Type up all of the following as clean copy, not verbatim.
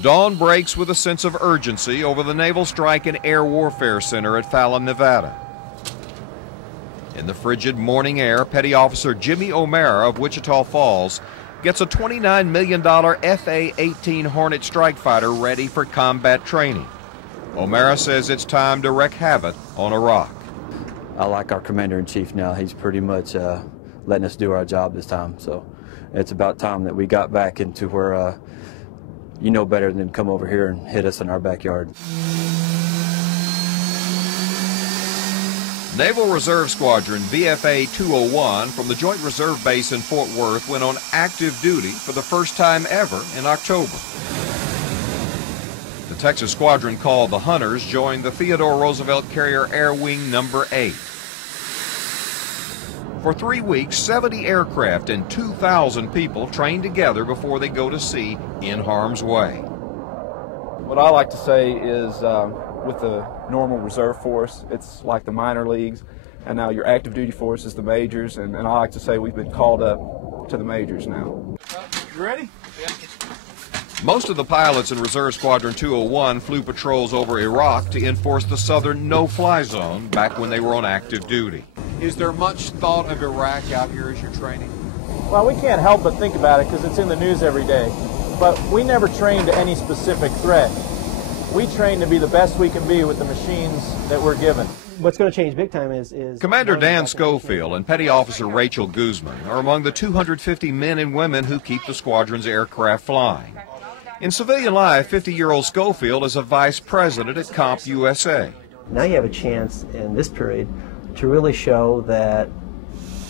Dawn breaks with a sense of urgency over the Naval Strike and Air Warfare Center at Fallon, Nevada. In the frigid morning air, Petty Officer Jimmy O'Mara of Wichita Falls gets a $29 million FA-18 Hornet strike fighter ready for combat training. O'Mara says it's time to wreak havoc on Iraq. I like our commander-in-chief now. He's pretty much letting us do our job this time. So it's about time that we got back into where you know better than come over here and hit us in our backyard. Naval Reserve Squadron VFA 201 from the Joint Reserve Base in Fort Worth went on active duty for the first time ever in October. The Texas squadron called the Hunters joined the Theodore Roosevelt Carrier Air Wing No. 8. For 3 weeks, 70 aircraft and 2,000 people train together before they go to sea in harm's way. What I like to say is with the normal reserve force, it's like the minor leagues, and now your active duty force is the majors, and I like to say we've been called up to the majors now. You ready? Most of the pilots in Reserve Squadron 201 flew patrols over Iraq to enforce the southern no-fly zone back when they were on active duty. Is there much thought of Iraq out here as you're training? Well, we can't help but think about it because it's in the news every day. But we never train to any specific threat. We train to be the best we can be with the machines that we're given. What's going to change big time is Commander Dan Schofield and Petty Officer Rachel Guzman are among the 250 men and women who keep the squadron's aircraft flying. In civilian life, 50-year-old Schofield is a vice president at Comp USA. Now you have a chance in this period to really show that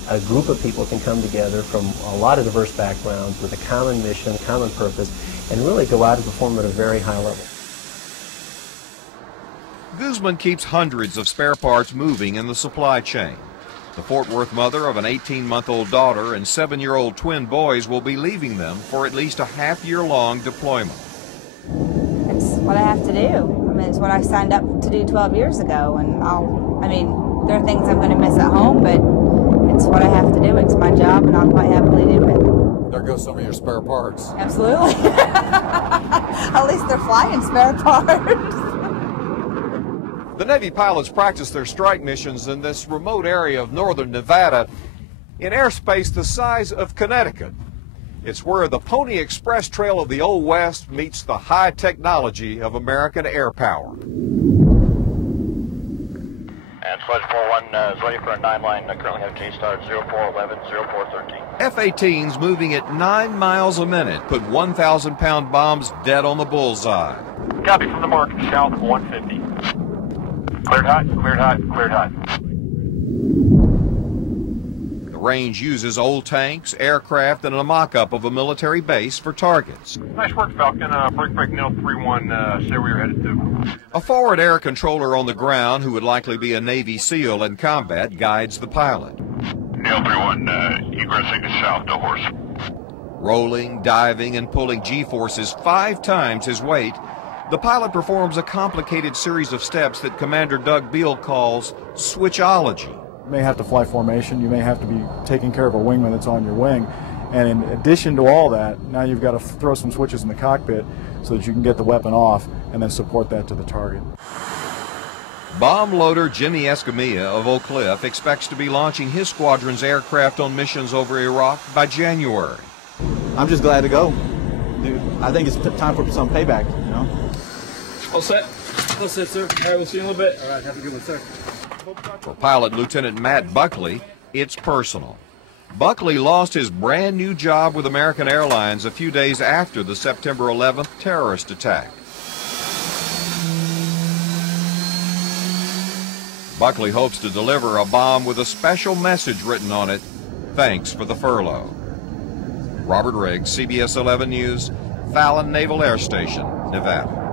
a group of people can come together from a lot of diverse backgrounds with a common mission, common purpose, and really go out and perform at a very high level. Guzman keeps hundreds of spare parts moving in the supply chain. The Fort Worth mother of an 18-month-old daughter and 7-year-old twin boys will be leaving them for at least a half-year-long deployment. It's what I have to do. I mean, it's what I signed up to do 12 years ago, and there are things I'm going to miss at home, but it's what I have to do. It's my job, and I'll quite happily do it. There goes some of your spare parts. Absolutely. At least they're flying spare parts. The Navy pilots practice their strike missions in this remote area of northern Nevada in airspace the size of Connecticut. It's where the Pony Express Trail of the Old West meets the high technology of American air power. And Squadron 41 is ready for a 9-line. Currently have J-Star 0411, 0413. F-18s moving at 9 miles a minute put 1,000-pound bombs dead on the bullseye. Copy from the mark, south 150. Cleared hot, cleared hot, cleared hot. The range uses old tanks, aircraft, and a mock-up of a military base for targets. Nice work, Falcon. Break Nil 31, say where you're headed to. A forward air controller on the ground, who would likely be a Navy SEAL in combat, guides the pilot. Nil 31, egressing to south to horse. Rolling, diving, and pulling G-forces 5 times his weight, the pilot performs a complicated series of steps that Commander Doug Beal calls switchology. You may have to fly formation, you may have to be taking care of a wingman that's on your wing, and in addition to all that, now you've got to throw some switches in the cockpit so that you can get the weapon off and then support that to the target. Bomb loader Jimmy Escamilla of Oak Cliff expects to be launching his squadron's aircraft on missions over Iraq by January. I'm just glad to go. Dude, I think it's time for some payback, you know? All set? All set, sir. All right, we'll see you in a little bit. All right, have a good one, sir. For pilot Lieutenant Matt Buckley, it's personal. Buckley lost his brand new job with American Airlines a few days after the September 11th terrorist attack. Buckley hopes to deliver a bomb with a special message written on it, "Thanks for the furlough." Robert Riggs, CBS 11 News, Fallon Naval Air Station, Nevada.